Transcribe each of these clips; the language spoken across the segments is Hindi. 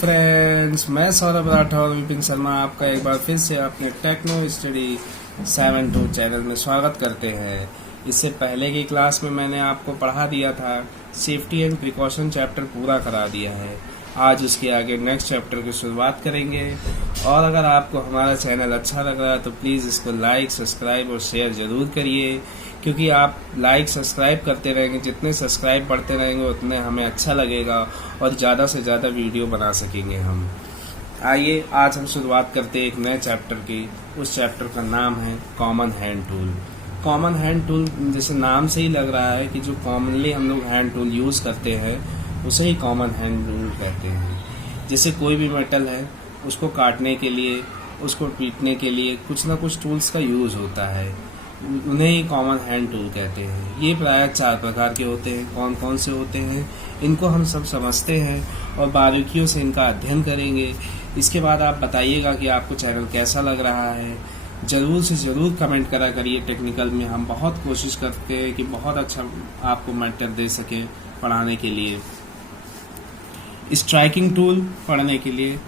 फ्रेंड्स, मैं सौरभ राठौर और विपिन शर्मा आपका एक बार फिर से अपने टेक्नो स्टडी 72 चैनल में स्वागत करते हैं। इससे पहले की क्लास में मैंने आपको पढ़ा दिया था, सेफ्टी एंड प्रिकॉशन चैप्टर पूरा करा दिया है। आज उसके आगे नेक्स्ट चैप्टर की शुरुआत करेंगे। और अगर आपको हमारा चैनल अच्छा लग रहा है तो प्लीज़ इसको लाइक, सब्सक्राइब और शेयर ज़रूर करिए, क्योंकि आप लाइक सब्सक्राइब करते रहेंगे, जितने सब्सक्राइब बढ़ते रहेंगे उतने हमें अच्छा लगेगा और ज़्यादा से ज़्यादा वीडियो बना सकेंगे हम। आइए आज हम शुरुआत करते हैं एक नए चैप्टर की। उस चैप्टर का नाम है common hand tool. Common hand tool जैसे नाम से ही लग रहा है कि जो कॉमनली हम लोग हैंड टूल यूज़ करते हैं उसे ही कॉमन हैंड टूल कहते हैं। जैसे कोई भी मेटल है उसको काटने के लिए, उसको पीटने के लिए कुछ ना कुछ टूल्स का यूज़ होता है, उन्हें ही कॉमन हैंड टूल कहते हैं। ये प्रायः 4 प्रकार के होते हैं। कौन कौन से होते हैं इनको हम सब समझते हैं और बारीकियों से इनका अध्ययन करेंगे। इसके बाद आप बताइएगा कि आपको चैनल कैसा लग रहा है। ज़रूर से ज़रूर कमेंट करा करिए। टेक्निकल में हम बहुत कोशिश करते हैं कि बहुत अच्छा आपको मैटर दे सके पढ़ाने के लिए। स्ट्राइकिंग टूल पढ़ने के लिए,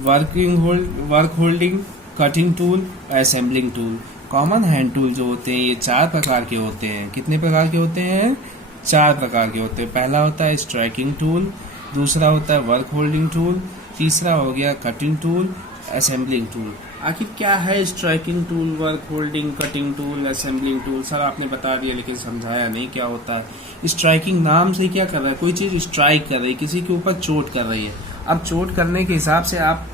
work holding, cutting tool, assembling tool. Common hand tool जो होते हैं ये 4 प्रकार के होते हैं। कितने प्रकार के होते हैं? 4 प्रकार के होते हैं। पहला होता है स्ट्राइकिंग टूल, दूसरा होता है वर्क होल्डिंग टूल, तीसरा हो गया कटिंग टूल, असेंबलिंग टूल। आखिर क्या है striking tool, work holding, cutting tool, assembling tool? Sir आपने बता दिया लेकिन समझाया नहीं क्या होता है। स्ट्राइकिंग नाम से क्या कर रहा है? कोई चीज़ स्ट्राइक कर रही है, किसी के ऊपर चोट कर रही है। अब चोट करने के हिसाब से आप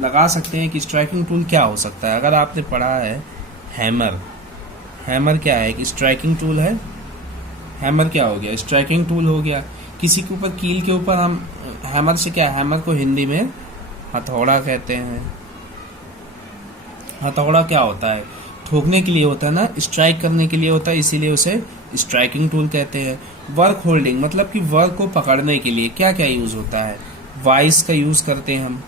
लगा सकते हैं कि स्ट्राइकिंग टूल क्या हो सकता है। अगर आपने पढ़ा है हैमर, हैमर क्या है? कि स्ट्राइकिंग टूल है। हैमर क्या हो गया? स्ट्राइकिंग टूल हो गया। किसी के ऊपर, कील के ऊपर हम हैमर से क्या, हैमर को हिंदी में हथौड़ा कहते हैं। हथौड़ा क्या होता है? ठोकने के लिए होता है ना, स्ट्राइक करने के लिए होता है, इसीलिए उसे स्ट्राइकिंग टूल कहते हैं। वर्क होल्डिंग मतलब कि वर्क को पकड़ने के लिए क्या क्या यूज होता है? वाइस का यूज करते हैं हम,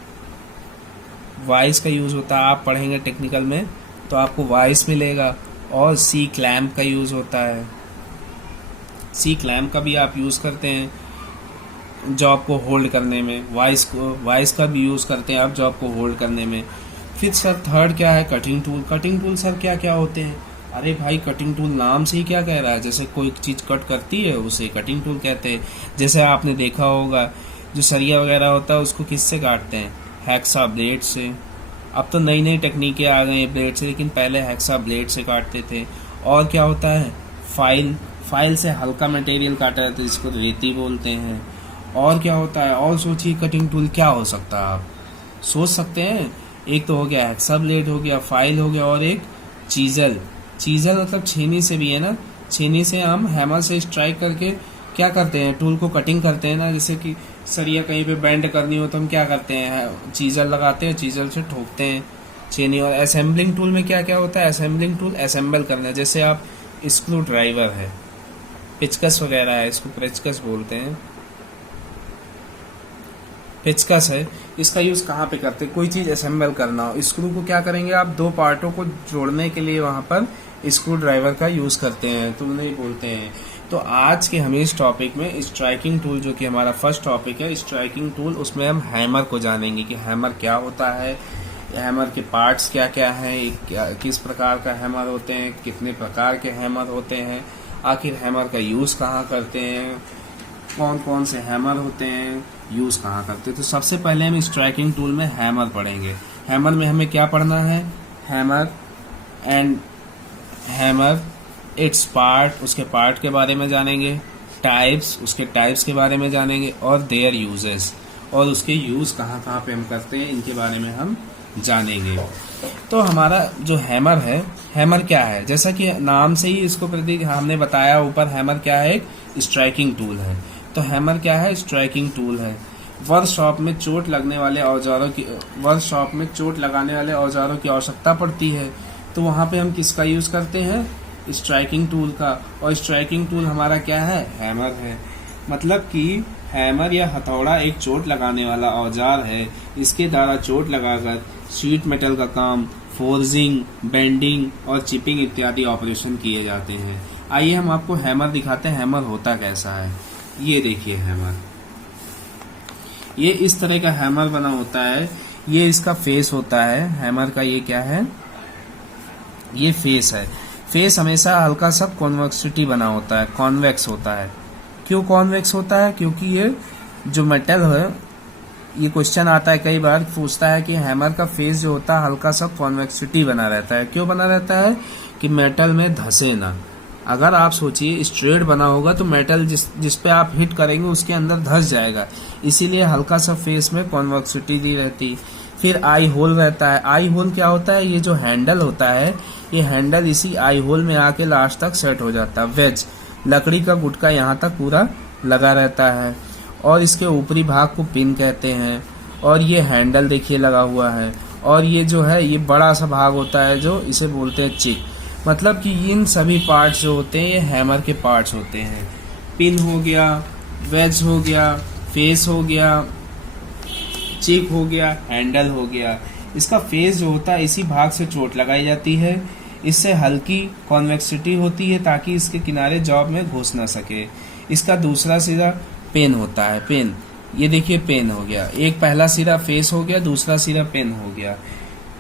वाइस का यूज होता है। आप पढ़ेंगे टेक्निकल में तो आपको वाइस मिलेगा। और सी क्लैम्प का यूज होता है। सी क्लैम्प का भी आप यूज करते हैं जॉब को होल्ड करने में। वाइस का भी यूज करते हैं आप जॉब को होल्ड करने में। फिर सर थर्ड क्या है? Cutting tool. Cutting tool sir क्या क्या होते हैं? अरे भाई कटिंग टूल नाम से ही क्या कह रहा है, जैसे कोई चीज कट करती है उसे कटिंग टूल कहते हैं। जैसे आपने देखा होगा जो सरिया वगैरह होता है उसको किससे काटते हैं? हैक्सा ब्लेड से। अब तो नई नई टेक्निकें आ गई हैं ब्लेड से, लेकिन पहले हैक्सा ब्लेड से काटते थे। और क्या होता है? फाइल से हल्का मटेरियल काटा जाता है जिसको रेती बोलते हैं। और क्या होता है? और सोचिए कटिंग टूल क्या हो सकता है, आप सोच सकते हैं। एक तो हो गया हैक्सा ब्लेड, हो गया फाइल, हो गया, और एक चीजल। चीजल मतलब छेनी से भी है ना। छेनी से हम हैमर से स्ट्राइक करके क्या करते हैं? टूल को कटिंग करते हैं ना। जैसे कि सरिया कहीं पे बेंड करनी हो तो हम क्या करते हैं? चीजल लगाते हैं, चीजल से ठोकते हैं छेनी। और असेंबलिंग टूल में क्या क्या होता है? असेंबलिंग टूल असेंबल करना। जैसे आप स्क्रू ड्राइवर है, पिचकस वगैरह है, इसको पेचकस बोलते हैं, पेचकस है। इसका यूज कहाँ पे करते हैं? कोई चीज असेंबल करना हो, स्क्रू को क्या करेंगे आप? 2 पार्टों को जोड़ने के लिए वहां पर स्क्रू ड्राइवर का यूज करते हैं, तो उन्हें बोलते हैं। तो आज के हम इस टॉपिक में स्ट्राइकिंग टूल, जो कि हमारा फर्स्ट टॉपिक है स्ट्राइकिंग टूल, उसमें हम हैमर को जानेंगे कि हैमर क्या होता है, हैमर के पार्ट्स क्या क्या हैं, किस प्रकार का हैमर होते हैं, कितने प्रकार के हैमर होते हैं, आखिर हैमर का यूज कहाँ करते हैं, कौन कौन से हैमर होते हैं, यूज कहाँ करते हैं। तो सबसे पहले हम स्ट्राइकिंग टूल में हैमर पढ़ेंगे। हैमर में हमें क्या पढ़ना है? Hammer and hammer, it's part, उसके पार्ट के बारे में जानेंगे। टाइप्स, उसके टाइप्स के बारे में जानेंगे। और देयर यूजेस, और उसके यूज कहाँ कहाँ पे हम करते हैं, इनके बारे में हम जानेंगे। तो हमारा जो हैमर है, हैमर क्या है? जैसा कि नाम से ही इसको प्रतीक हमने बताया ऊपर, हैमर क्या है? एक स्ट्राइकिंग टूल है। तो हैमर क्या है? स्ट्राइकिंग टूल है। वर्कशॉप में चोट लगाने वाले औजारों की आवश्यकता पड़ती है, तो वहाँ पे हम किसका यूज करते हैं? स्ट्राइकिंग टूल का। और स्ट्राइकिंग टूल हमारा क्या है? हैमर है। मतलब कि हैमर या हथौड़ा एक चोट लगाने वाला औजार है। इसके द्वारा चोट लगाकर शीट मेटल का काम, फोर्जिंग, बेंडिंग और चिपिंग इत्यादि ऑपरेशन किए जाते हैं। आइए हम आपको हैमर दिखाते हैं, हैमर होता कैसा है। ये देखिए हैमर। ये इस तरह का हैमर बना होता है, ये इसका फेस होता है हैमर का। ये क्या है, ये फेस है। फेस हमेशा हल्का सा कॉन्वेक्सिटी बना होता है, कॉन्वेक्स होता है। क्यों कॉन्वेक्स होता है, क्योंकि ये जो मेटल है, ये क्वेश्चन आता है कई बार, पूछता है कि हैमर का फेस जो होता है हल्का सा कॉन्वेक्सिटी बना रहता है। क्यों बना रहता है, कि मेटल में धंसे ना। अगर आप सोचिए स्ट्रेट बना होगा तो मेटल जिस पे आप हिट करेंगे उसके अंदर धंस जाएगा, इसीलिए हल्का सा फेस में कॉन्वेक्सिटी दी रहती। फिर आई होल रहता है। आई होल क्या होता है, ये जो हैंडल होता है, ये हैंडल इसी आई होल में आके लास्ट तक सेट हो जाता है। वेज, लकड़ी का गुटका यहाँ तक पूरा लगा रहता है, और इसके ऊपरी भाग को पिन कहते हैं। और ये हैंडल देखिए लगा हुआ है, और ये जो है ये बड़ा सा भाग होता है जो इसे बोलते हैं चिक। मतलब कि इन सभी पार्ट्स जो होते हैं ये हैमर के पार्ट्स होते हैं। पिन हो गया, वेज हो गया, फेस हो गया, चिक हो गया, हैंडल हो गया। इसका फेस जो होता है इसी भाग से चोट लगाई जाती है, इससे हल्की कॉन्वेक्सिटी होती है ताकि इसके किनारे जॉब में घुस ना सके। इसका दूसरा सिरा पेन होता है, पेन। ये देखिए पेन हो गया, एक पहला सिरा फेस हो गया, दूसरा सिरा पेन हो गया।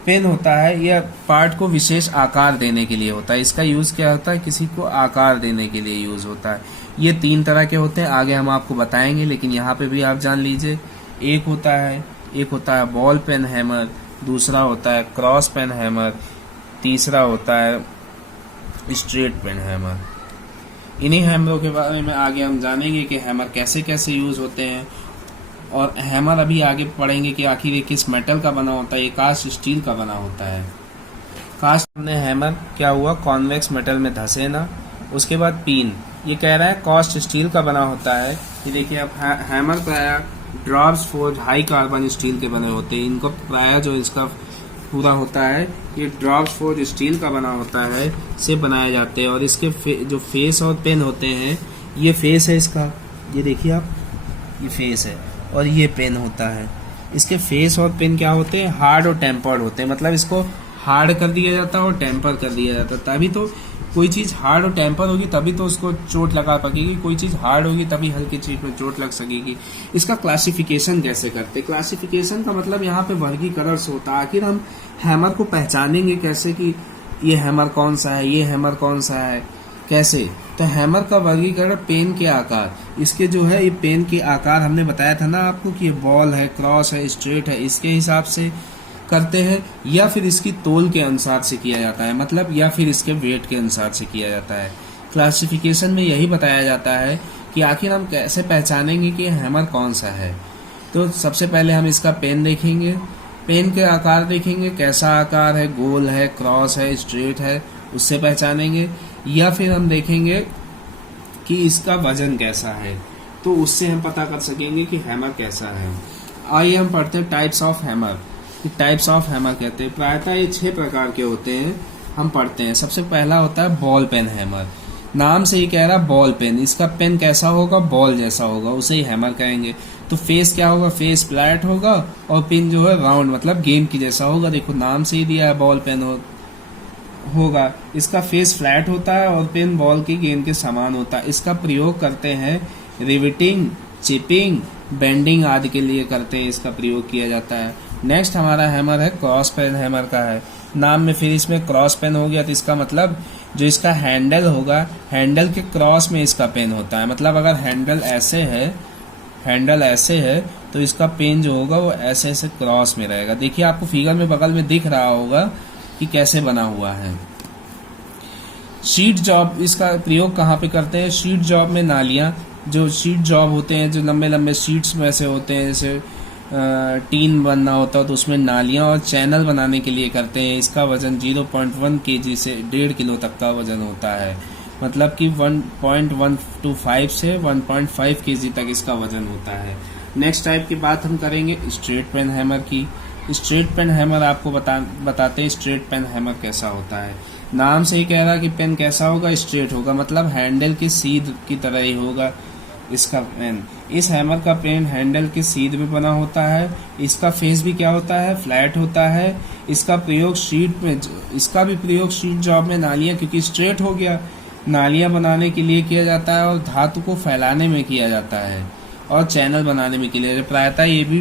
पेन होता है यह पार्ट को विशेष आकार देने के लिए होता है। इसका यूज क्या होता है, किसी को आकार देने के लिए यूज होता है। ये 3 तरह के होते हैं, आगे हम आपको बताएंगे, लेकिन यहाँ पे भी आप जान लीजिए। एक होता है बॉल पेन हैमर, दूसरा होता है क्रॉस पेन हैमर, तीसरा होता है स्ट्रेट पेन हैमर। इन्हीं हैमरों के बारे में आगे हम जानेंगे कि हैमर कैसे कैसे यूज होते हैं, और हैमर अभी आगे पढ़ेंगे कि आखिर ये किस मेटल का बना होता है। ये कास्ट स्टील का बना होता है। कास्ट में हैमर क्या हुआ, कॉन्वेक्स मेटल में धंसे ना। उसके बाद पिन, ये कह रहा है कास्ट स्टील का बना होता है। ये देखिए अब हैमर प्राय drops forge high carbon steel के बने होते हैं। इनको प्राय जो इसका पूरा होता है ये ड्रॉप्स फोर्ज स्टील का बना होता है, से बनाए जाते हैं। और इसके जो फेस और पेन होते हैं, ये फेस है इसका, ये देखिए आप, ये फेस है, और ये पेन होता है। इसके फेस और पेन क्या होते हैं, हार्ड और टेम्पर्ड होते हैं। मतलब इसको हार्ड कर दिया जाता है और टेम्पर कर दिया जाता है। तभी तो कोई चीज़ हार्ड और टेम्पर होगी तभी तो उसको चोट लगा पाएगी, कोई चीज़ हार्ड होगी तभी हल्की चीज़ में चोट लग सकेगी। इसका क्लासिफिकेशन कैसे करते, क्लासिफिकेशन का मतलब यहाँ पे वर्गीकरण होता है। आखिर हम हैमर को पहचानेंगे कैसे कि ये हैमर कौन सा है, ये हैमर कौन सा है, कैसे। तो हैमर का वर्गीकरण पेन के आकार, इसके जो है ये पेन के आकार हमने बताया था ना आपको कि ये बॉल है, क्रॉस है, स्ट्रेट है, इसके हिसाब से करते हैं, या फिर इसकी तोल के अनुसार से किया जाता है, मतलब या फिर इसके वेट के अनुसार से किया जाता है। क्लासिफिकेशन में यही बताया जाता है कि आखिर हम कैसे पहचानेंगे कि हैमर कौन सा है। तो सबसे पहले हम इसका पेन देखेंगे, पेन के आकार देखेंगे, कैसा आकार है, गोल है, क्रॉस है, स्ट्रेट है, उससे पहचानेंगे। या फिर हम देखेंगे कि इसका वजन कैसा है, तो उससे हम पता कर सकेंगे कि हैमर कैसा है। आइए हम पढ़ते हैं types of hammer. Types of hammer कहते हैं, प्रायतः ये 6 प्रकार के होते हैं, हम पढ़ते हैं। सबसे पहला होता है बॉल पेन हैमर। नाम से ही कह रहा है बॉल पेन, इसका पेन कैसा होगा, बॉल जैसा होगा, उसे ही हैमर कहेंगे। तो फेस क्या होगा, फेस फ्लैट होगा, और पिन जो है राउंड, मतलब गेंद की जैसा होगा। देखो नाम से ही दिया है बॉल पेन होगा। इसका फेस फ्लैट होता है और पेन बॉल की गेंद के समान होता है। इसका प्रयोग करते हैं रिविटिंग, चिपिंग, बेंडिंग आदि के लिए करते हैं, इसका प्रयोग किया जाता है। नेक्स्ट हमारा हैमर है क्रॉस पेन हैमर का है। नाम में फिर इसमें क्रॉस पेन हो गया, तो इसका मतलब जो इसका हैंडल होगा, हैंडल के क्रॉस में इसका पेन होता है। मतलब अगर हैंडल ऐसे है तो इसका पेन जो होगा वो ऐसे ऐसे क्रॉस में रहेगा। देखिए आपको फिगर में बगल में दिख रहा होगा कि कैसे बना हुआ है। शीट जॉब, इसका प्रयोग कहाँ पे करते हैं, शीट जॉब में नालियां, जो शीट जॉब होते हैं, जो लंबे लंबे शीट्स में ऐसे होते हैं, जैसे टीन बनना होता है, तो उसमें नालियां और चैनल बनाने के लिए करते हैं। इसका वजन 0.1 kg से 1.5 किलो तक का वजन होता है। मतलब कि 1.125 से 1.5 kg तक इसका वजन होता है। नेक्स्ट टाइप की बात हम करेंगे स्ट्रेट पेन हैमर की। स्ट्रेट पेन हैमर आपको बताते हैं स्ट्रेट पेन हैमर कैसा होता है। नाम से ही कह रहा कि पेन कैसा होगा, स्ट्रेट होगा, मतलब हैंडल की सीध की तरह ही होगा इसका पेन। इस हैमर का पेन हैंडल के सीध में बना होता है। इसका फेस भी क्या होता है, फ्लैट होता है। इसका प्रयोग शीट जॉब में नालियां, क्योंकि स्ट्रेट हो गया, नालियां बनाने के लिए किया जाता है और धातु को फैलाने में किया जाता है। और चैनल बनाने में के लिए प्रायतः ये भी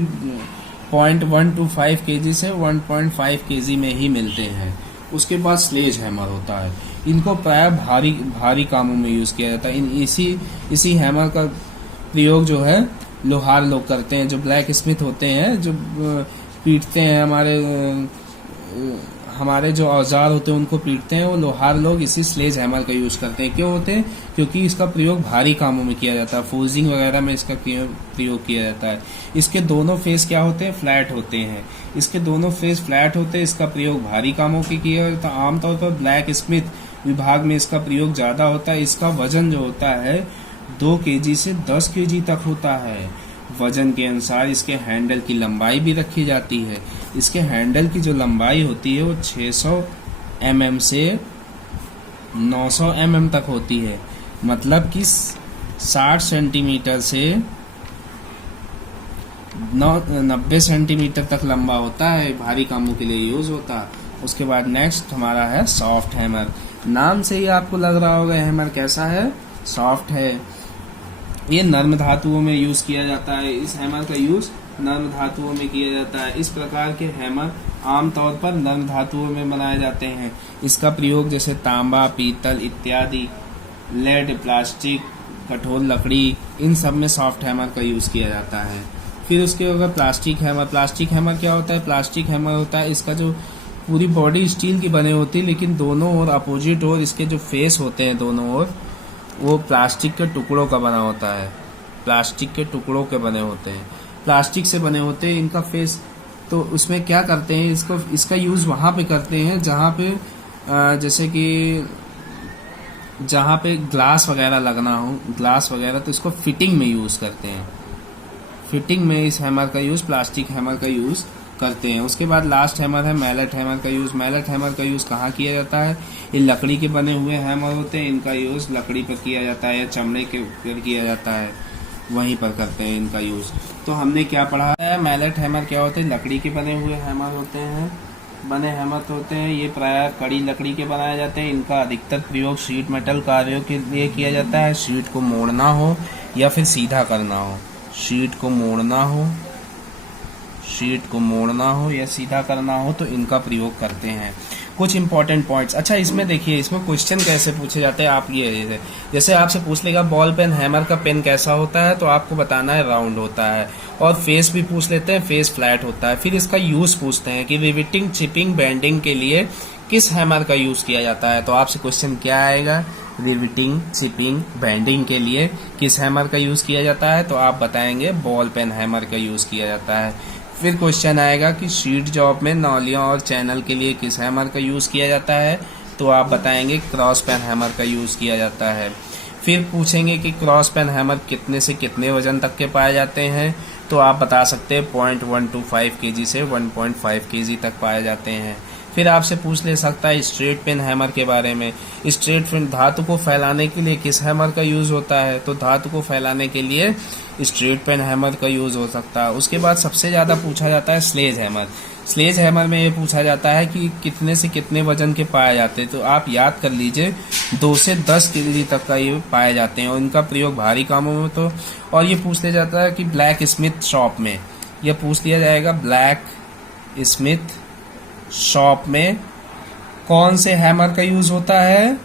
0.125 kg से 1.5 kg में ही मिलते हैं। उसके बाद स्लेज हैमर होता है, इनको प्राय भारी कामों में यूज किया जाता है। इसी हैमर का प्रयोग जो है लोहार लोग करते हैं, जो ब्लैक स्मिथ होते हैं, जो पीटते हैं हमारे जो औजार होते हैं उनको पीटते हैं, वो लोहार लोग इसी स्लेज हैमर का यूज करते हैं। क्यों होते हैं? क्योंकि इसका प्रयोग भारी कामों में किया जाता है, फोर्जिंग वगैरह में इसका प्रयोग किया जाता है। इसके दोनों फेस क्या होते हैं? फ्लैट होते हैं। इसके दोनों फेस फ्लैट होते हैं। इसका प्रयोग भारी कामों के किया जाता है। आमतौर पर ब्लैक स्मिथ विभाग में इसका प्रयोग ज्यादा होता है। इसका वजन जो होता है 2 kg से 10 kg तक होता है। वजन के अनुसार इसके हैंडल की लंबाई भी रखी जाती है। इसके हैंडल की जो लंबाई होती है वो 600 mm से 900 mm तक होती है, मतलब कि 60 सेंटीमीटर से 90 सेंटीमीटर तक लंबा होता है। भारी कामों के लिए यूज होता है। उसके बाद नेक्स्ट हमारा है सॉफ्ट हैमर। नाम से ही आपको लग रहा होगा हैमर कैसा है? सॉफ्ट है। ये नर्म धातुओं में यूज किया जाता है। इस हैमर का यूज नर्म धातुओं में किया जाता है। इस प्रकार के हैमर आमतौर पर नर्म धातुओं में बनाए जाते हैं। इसका प्रयोग जैसे तांबा, पीतल इत्यादि, लेड, प्लास्टिक, कठोर लकड़ी, इन सब में सॉफ्ट हैमर का यूज किया जाता है। फिर उसके बाद प्लास्टिक हैमर। प्लास्टिक हैमर क्या होता है? प्लास्टिक हैमर होता है, इसका जो पूरी बॉडी स्टील की बनी होती है, लेकिन दोनों ओर अपोजिट ओर इसके जो फेस होते हैं दोनों ओर, वो प्लास्टिक के टुकड़ों का बना होता है। प्लास्टिक के टुकड़ों के बने होते हैं, प्लास्टिक से बने होते हैं इनका फेस। तो उसमें क्या करते हैं? इसका यूज वहां पे करते हैं जहां पे जैसे कि जहां पे ग्लास वगैरह लगना हो, ग्लास वगैरह, तो इसको फिटिंग में यूज करते हैं। फिटिंग में इस हैमर का यूज, प्लास्टिक हैमर का यूज करते हैं। उसके बाद लास्ट हैमर है मैलेट हैमर का यूज। मैलेट हैमर का यूज कहाँ किया जाता है? ये लकड़ी के बने हुए हैमर होते हैं, इनका यूज लकड़ी पर किया जाता है या चमड़े के ऊपर किया जाता है, वहीं पर करते हैं इनका यूज। तो हमने क्या पढ़ा है? मैलेट हैमर क्या होते हैं? लकड़ी के बने हुए हैमर होते हैं, बने हैमर होते हैं। ये प्राय कड़ी लकड़ी के बनाए जाते हैं। इनका अधिकतर प्रयोग शीट मेटल कार्यों के लिए किया जाता है। शीट को मोड़ना हो या फिर सीधा करना हो, शीट को मोड़ना हो या सीधा करना हो, तो इनका प्रयोग करते हैं। कुछ इंपॉर्टेंट पॉइंट्स। अच्छा, इसमें देखिए, इसमें क्वेश्चन कैसे पूछे जाते हैं। आप ये जैसे आपसे पूछ लेगा बॉल पेन हैमर का पेन कैसा होता है, तो आपको बताना है राउंड होता है। और फेस भी पूछ लेते हैं, फेस फ्लैट होता है। फिर इसका यूज पूछते हैं कि रिविटिंग, चिपिंग, बेंडिंग के लिए किस हैमर का यूज किया जाता है। तो आपसे क्वेश्चन क्या आएगा? रिविटिंग, चिपिंग, बेंडिंग के लिए किस हैमर का यूज किया जाता है, तो आप बताएंगे बॉल पेन हैमर का यूज किया जाता है। फिर क्वेश्चन आएगा कि शीट जॉब में नौलियों और चैनल के लिए किस हैमर का यूज किया जाता है, तो आप बताएंगे क्रॉस पेन हैमर का यूज किया जाता है। फिर पूछेंगे कि क्रॉस पेन हैमर कितने से कितने वजन तक के पाए जाते हैं, तो आप बता सकते हैं 0.125 kg से 1.5 kg तक पाए जाते हैं। फिर आपसे पूछ ले सकता है स्ट्रेट पेन हैमर के बारे में। स्ट्रेट पेन धातु को फैलाने के लिए किस हैमर का यूज होता है, तो धातु को फैलाने के लिए स्ट्रेट पेन हैमर का यूज हो सकता है। उसके बाद सबसे ज्यादा पूछा जाता है स्लेज हैमर। स्लेज हैमर में ये पूछा जाता है कि कितने से कितने वजन के पाए जाते हैं, तो आप याद कर लीजिए 2 से 10 kg तक का ये पाए जाते हैं, और इनका प्रयोग भारी कामों में। तो और ये पूछ लिया जाता है कि ब्लैक स्मिथ शॉप में, यह पूछ लिया जाएगा ब्लैक स्मिथ शॉप में कौन से हैमर का यूज होता है,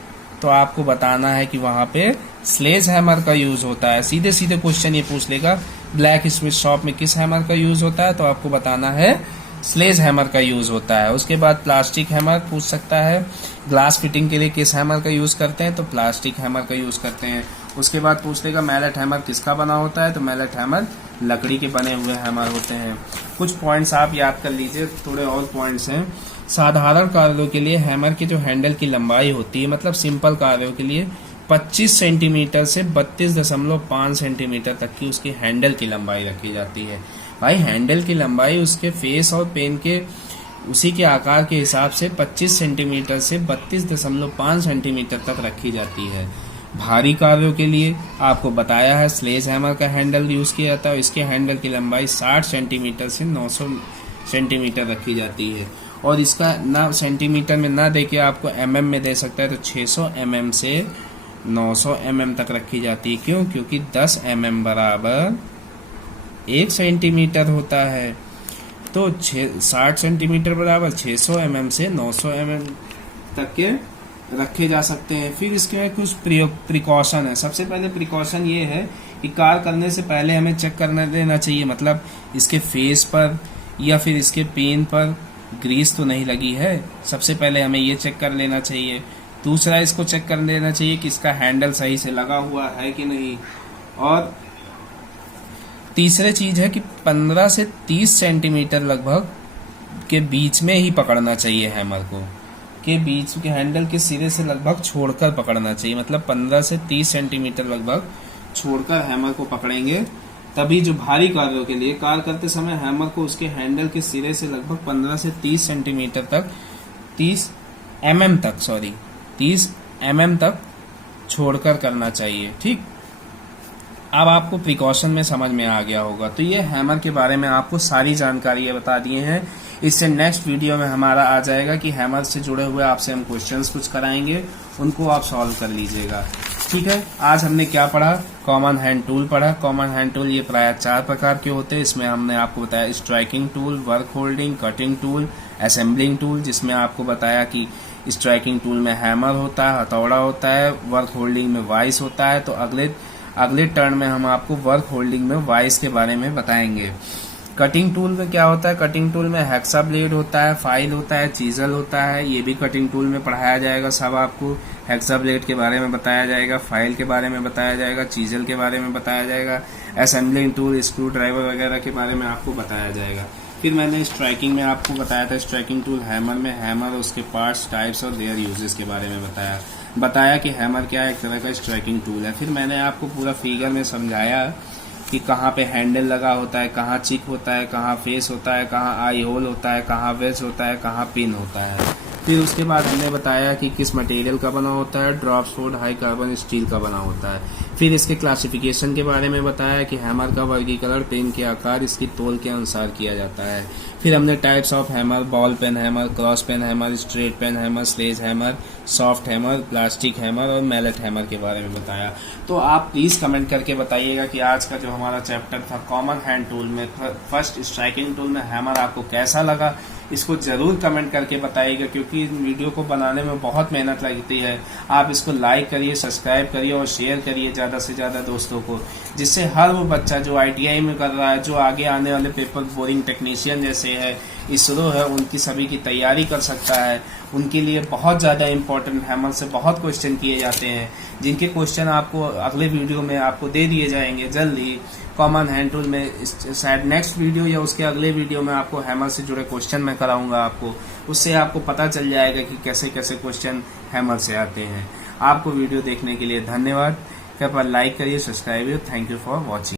तो आपको बताना है कि वहां पे स्लेज हैमर का यूज होता है। सीधे सीधे क्वेश्चन ये पूछ लेगा ब्लैक स्मिथ शॉप में किस हैमर का यूज होता है, तो आपको बताना है स्लेज हैमर का यूज होता है। उसके बाद प्लास्टिक हैमर पूछ सकता है ग्लास फिटिंग के लिए किस हैमर का यूज करते हैं, तो प्लास्टिक हैमर का यूज करते हैं। उसके बाद पूछ लेगा मैलेट हैमर किसका बना होता है, तो मैलेट हैमर लकड़ी के बने हुए हैमर होते हैं। कुछ पॉइंट्स आप याद कर लीजिए, थोड़े और पॉइंट्स हैं। साधारण कार्यों के लिए हैमर की जो हैंडल की लंबाई होती है, मतलब सिंपल कार्यों के लिए 25 सेंटीमीटर से 32.5 सेंटीमीटर तक की उसकी हैंडल की लंबाई रखी जाती है। भाई हैंडल की लंबाई उसके फेस और पेन के उसी के आकार के हिसाब से 25 सेंटीमीटर से 32.5 सेंटीमीटर तक रखी जाती है। भारी कार्यों के लिए आपको बताया है स्लेज हैमर का हैंडल यूज किया जाता है। इसके हैंडल की लंबाई 60 सेंटीमीटर से 900 सेंटीमीटर रखी जाती है, और इसका ना सेंटीमीटर में ना देके आपको mm में दे सकता है, तो 600 mm से 900 mm तक रखी जाती है। क्यों? क्योंकि 10 mm बराबर 1 सेंटीमीटर होता है। तो 60 सेंटीमीटर बराबर 600 mm से 900 mm तक के रखे जा सकते हैं। फिर इसके कुछ प्रिकॉशन है। सबसे पहले प्रिकॉशन ये है कि कार करने से पहले हमें चेक करना देना चाहिए, मतलब इसके फेस पर या फिर इसके पेन पर ग्रीस तो नहीं लगी है। सबसे पहले हमें ये चेक कर लेना चाहिए। दूसरा, इसको चेक कर लेना चाहिए कि इसका हैंडल सही से लगा हुआ है कि नहीं। और तीसरी चीज है कि 15 से 30 सेंटीमीटर लगभग के बीच में ही पकड़ना चाहिए हैमर को, के बीच के हैंडल के सिरे से लगभग छोड़कर पकड़ना चाहिए। मतलब 15 से 30 सेंटीमीटर लगभग छोड़कर हैमर को पकड़ेंगे, तभी जो भारी कार्यों के लिए कार करते समय हैमर को उसके हैंडल के सिरे से लगभग 15 से 30 सेंटीमीटर तक 30 mm तक छोड़कर करना चाहिए। ठीक, अब आपको प्रिकॉशन में समझ में आ गया होगा। तो ये हैमर के बारे में आपको सारी जानकारी बता दिए हैं। इससे नेक्स्ट वीडियो में हमारा आ जाएगा कि हैमर से जुड़े हुए आपसे हम क्वेश्चंस कुछ कराएंगे, उनको आप सॉल्व कर लीजिएगा। ठीक है, आज हमने क्या पढ़ा? कॉमन हैंड टूल पढ़ा। कॉमन हैंड टूल ये प्रायः 4 प्रकार के होते हैं। इसमें हमने आपको बताया striking tool, work holding, cutting tool, assembling tool, जिसमें आपको बताया कि स्ट्राइकिंग टूल में हैमर होता है, हथौड़ा होता है, वर्क होल्डिंग में वाइस होता है। तो अगले टर्न में हम आपको वर्क होल्डिंग में वाइस के बारे में बताएंगे। कटिंग टूल में क्या होता है? कटिंग टूल में हेक्सा ब्लेड होता है, फाइल होता है, चीजल होता है। ये भी कटिंग टूल में पढ़ाया जाएगा। सब आपको हेक्सा ब्लेड के बारे में बताया जाएगा, फाइल के बारे में बताया जाएगा, चीजल के बारे में बताया जाएगा, असेंबलिंग टूल, स्क्रू ड्राइवर वगैरह के बारे में आपको बताया जाएगा। फिर मैंने स्ट्राइकिंग में आपको बताया था स्ट्राइकिंग टूल हैमर में हैमर, उसके पार्ट्स, टाइप्स और देयर यूजेस के बारे में बताया कि हैमर क्या है, एक तरह का स्ट्राइकिंग टूल है। फिर मैंने आपको पूरा फिगर में समझाया कि कहाँ पे हैंडल लगा होता है, कहाँ चिक होता है, कहाँ फेस होता है, कहाँ आई होल होता है, कहाँ वेज होता है, कहाँ पिन होता है। फिर उसके बाद हमने बताया कि किस मटेरियल का बना होता है, ड्रॉप सोड, हाई कार्बन स्टील का बना होता है। फिर इसके क्लासिफिकेशन के बारे में बताया कि हैमर का वर्गीकरण पेन के आकार, इसकी तोल के अनुसार किया जाता है। फिर हमने types of hammer, ball pane hammer, cross pane hammer, straight pane hammer, sledge hammer, soft hammer, plastic hammer और मैलेट हैमर के बारे में बताया। तो आप प्लीज़ कमेंट करके बताइएगा कि आज का जो हमारा चैप्टर था कॉमन हैंड टूल में फर्स्ट स्ट्राइकिंग टूल में हैमर आपको कैसा लगा। इसको ज़रूर कमेंट करके बताइएगा, क्योंकि इस वीडियो को बनाने में बहुत मेहनत लगती है। आप इसको लाइक करिए, सब्सक्राइब करिए और शेयर करिए ज़्यादा से ज़्यादा दोस्तों को, जिससे हर वो बच्चा जो ITI में कर रहा है, जो आगे आने वाले पेपर बोरिंग टेक्नीशियन जैसे है, इसरो है, उनकी सभी की तैयारी कर सकता है। उनके लिए बहुत ज़्यादा इम्पोर्टेंट हैमर से बहुत क्वेश्चन किए जाते हैं, जिनके क्वेश्चन आपको अगले वीडियो में आपको दे दिए जाएंगे जल्द ही। कॉमन हैंड टूल में शायद नेक्स्ट वीडियो या उसके अगले वीडियो में आपको हैमर से जुड़े क्वेश्चन मैं कराऊंगा आपको, उससे आपको पता चल जाएगा कि कैसे कैसे क्वेश्चन हैमर से आते हैं। आपको वीडियो देखने के लिए धन्यवाद। कृपया लाइक करिए, सब्सक्राइब करिए। Thank you for watching.